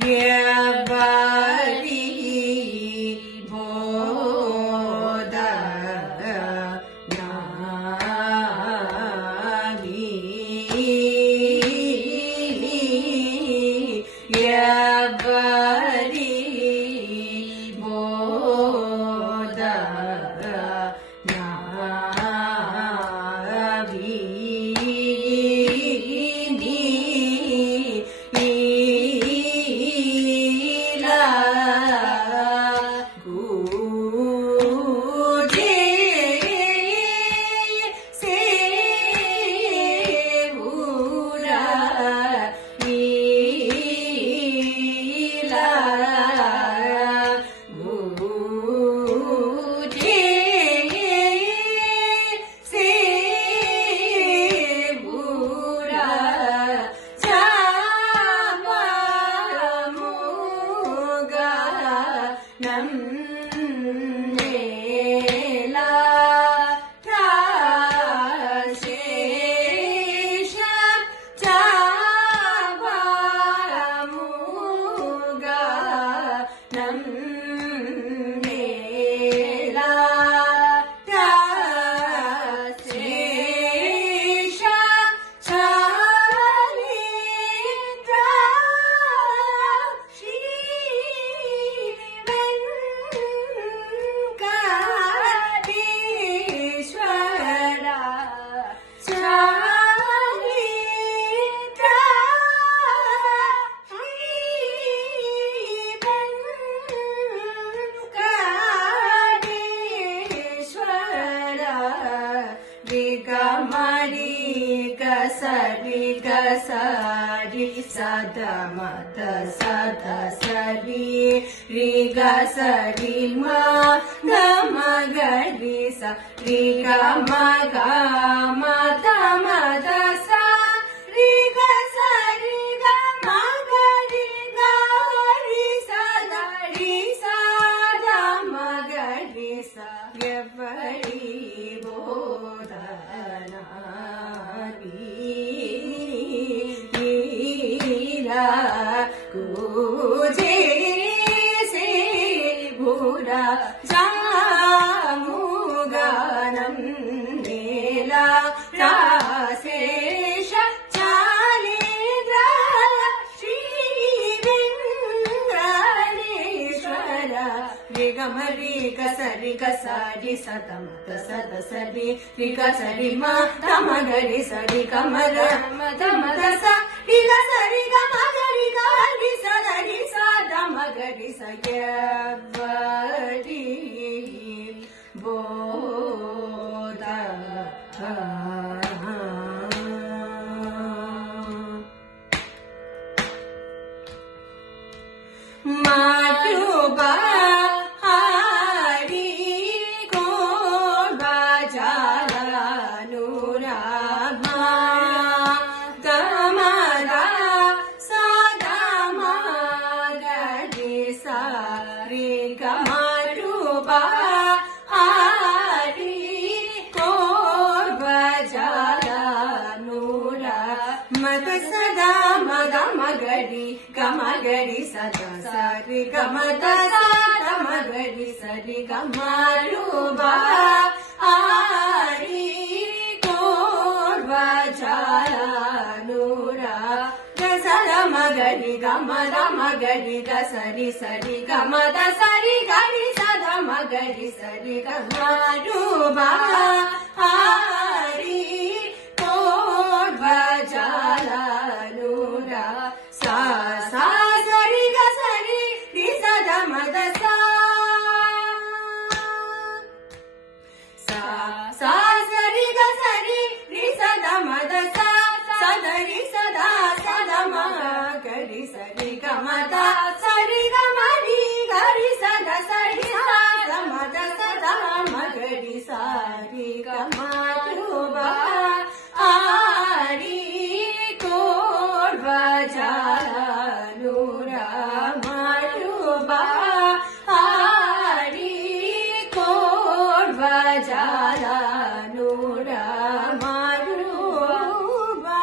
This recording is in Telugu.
ఎవరి బోధ నావి ఎవరి బోధ నావి నన్నేలా రాశేష చావముగా నన్నేలా రాశేష సరి గసరి సద మద సద సరి రి గసరి మా గమ గరి స రి గమ గమ తమ దస రి గసరి గమ గరి గరి సద రి సద మ గరి స ఎవరి బోధనా కూజేసే భూరా జాముగానం నేలా రాశేష చాలేంద్ర శ్రీ వెంకటేశ్వర రిగమరి గసరి గసరి సతమత సద సరి రిగసరి మా తమగరి సరి కమగ మద స రిగసరి గమగరి గరి సదరి సదమగరి సయవరి బోధ మాతృబా మగ సదా మగ మగడి గమగడి సదా సరి గమద మగడి సరి గమరుబా ఆరి కోర్వజాలనురా గసల మగడి గమద మగడి గసరి సరి గమద సరి గడి సద మగడి సరి గమరుబా ఆరి కోర్వజాలనురా సా సా సరి గసరి రి సద మద సా సా సా సరి గసరి రి సద మద సా సదరి సదా సద మ గరి సరి గమద సరి గమరి గరి సద సరి సద మద సద మ గరి సరి గమరుబా ఆరి కోర్వజాలనురా మరుబా ఆరి కోర్వజాలనురా మరుబా